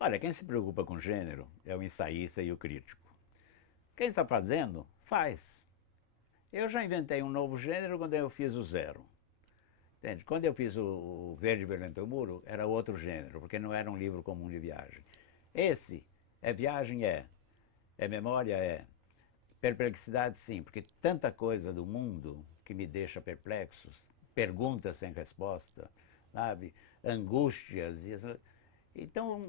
Olha, quem se preocupa com gênero é o ensaísta e o crítico. Quem está fazendo, faz. Eu já inventei um novo gênero quando eu fiz o Zero. Entende? Quando eu fiz o Verde Violento Muro, era outro gênero, porque não era um livro comum de viagem. Esse é viagem, é. É memória, é. Perplexidade, sim, porque tanta coisa do mundo que me deixa perplexos, perguntas sem resposta, sabe? Angústias. Então,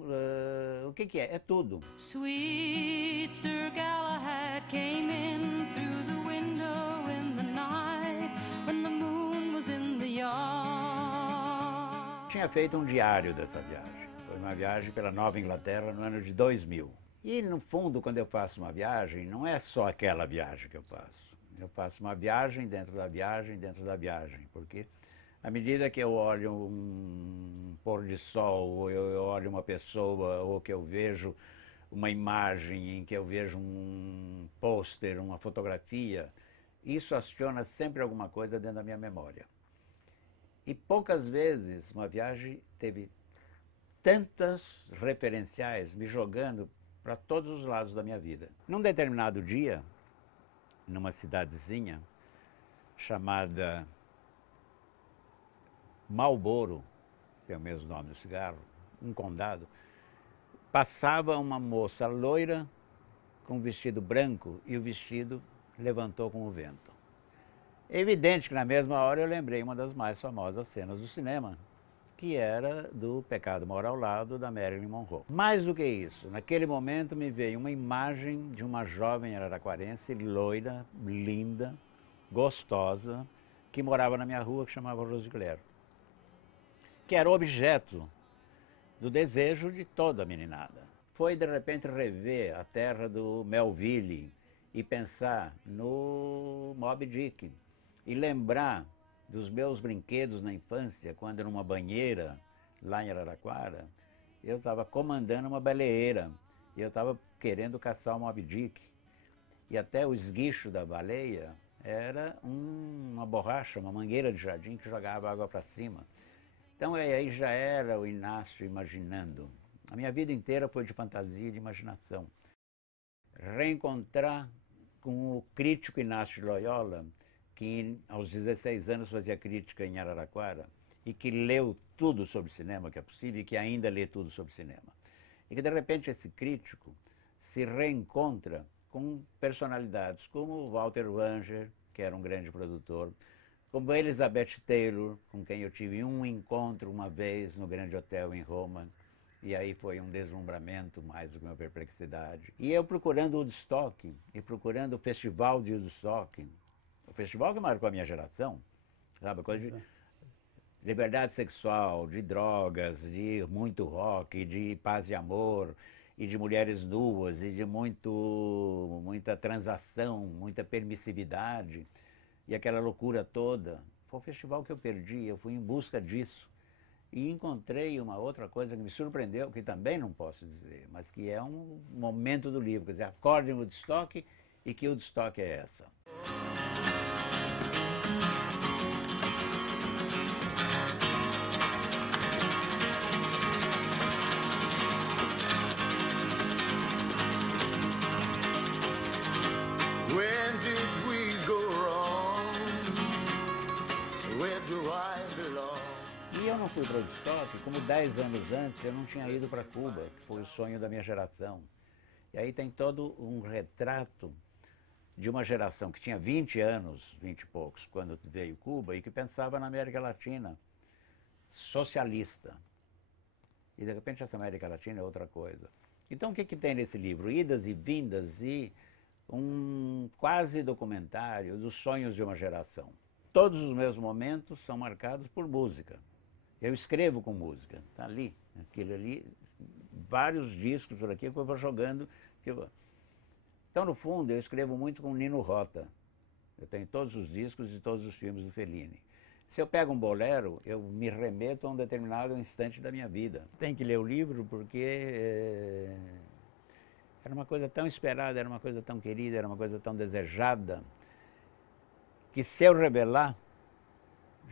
o que é? É tudo. Sweet Sir Galahad came in through the window in the night when the moon was in the yard. Tinha feito um diário dessa viagem. Foi uma viagem pela Nova Inglaterra no ano de 2000. E, no fundo, quando eu faço uma viagem, não é só aquela viagem que eu faço. Eu faço uma viagem dentro da viagem dentro da viagem, porque à medida que eu olho um pôr de sol, ou eu olho uma pessoa, ou que eu vejo uma imagem em que eu vejo um pôster, uma fotografia, isso aciona sempre alguma coisa dentro da minha memória. E poucas vezes uma viagem teve tantas referenciais me jogando para todos os lados da minha vida. Num determinado dia, numa cidadezinha chamada Marlboro, que é o mesmo nome do cigarro, um condado, passava uma moça loira com um vestido branco e o vestido levantou com o vento. É evidente que na mesma hora eu lembrei uma das mais famosas cenas do cinema, que era do Pecado Mora ao Lado, da Marilyn Monroe. Mais do que isso, naquele momento me veio uma imagem de uma jovem araraquarense, loira, linda, gostosa, que morava na minha rua, que chamava Rose Claire, que era objeto do desejo de toda a meninada. Foi, de repente, rever a terra do Melville e pensar no Moby Dick e lembrar dos meus brinquedos na infância, quando numa banheira, lá em Araraquara, eu estava comandando uma baleeira e eu estava querendo caçar o Moby Dick. E até o esguicho da baleia era uma borracha, uma mangueira de jardim que jogava água para cima. Então aí já era o Inácio imaginando. A minha vida inteira foi de fantasia e de imaginação. Reencontrar com o crítico Inácio de Loyola, que aos 16 anos fazia crítica em Araraquara e que leu tudo sobre cinema que é possível e que ainda lê tudo sobre cinema. E que de repente esse crítico se reencontra com personalidades como Walter Wanger, que era um grande produtor, como Elizabeth Taylor, com quem eu tive um encontro uma vez no Grande Hotel em Roma, e aí foi um deslumbramento mais do que uma perplexidade. E eu procurando Woodstock, e procurando o Festival de Woodstock, o festival que marcou a minha geração, sabe, coisa de liberdade sexual, de drogas, de muito rock, de paz e amor, e de mulheres nuas, e de muita transação, muita permissividade, e aquela loucura toda. Foi um festival que eu perdi, eu fui em busca disso. E encontrei uma outra coisa que me surpreendeu, que também não posso dizer, mas que é um momento do livro, quer dizer, acorde em Woodstock e que Woodstock é essa. When did we go wrong? Where do I belong? E eu não fui para Woodstock, como 10 anos antes eu não tinha ido para Cuba, que foi o sonho da minha geração. E aí tem todo um retrato de uma geração que tinha 20 anos, 20 e poucos, quando veio Cuba, e que pensava na América Latina, socialista. E de repente essa América Latina é outra coisa. Então o que tem nesse livro? Idas e vindas e um quase documentário dos sonhos de uma geração. Todos os meus momentos são marcados por música. Eu escrevo com música, está ali, aquilo ali, vários discos por aqui que eu vou jogando. Então, no fundo, eu escrevo muito com Nino Rota. Eu tenho todos os discos e todos os filmes do Fellini. Se eu pego um bolero, eu me remeto a um determinado instante da minha vida. Tem que ler o livro porque era uma coisa tão esperada, era uma coisa tão querida, era uma coisa tão desejada, que se eu revelar,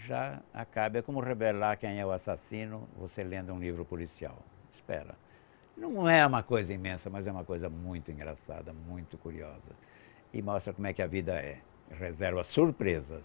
já acaba. É como revelar quem é o assassino, você lendo um livro policial. Espera. Não é uma coisa imensa, mas é uma coisa muito engraçada, muito curiosa. E mostra como é que a vida é. Reserva surpresas.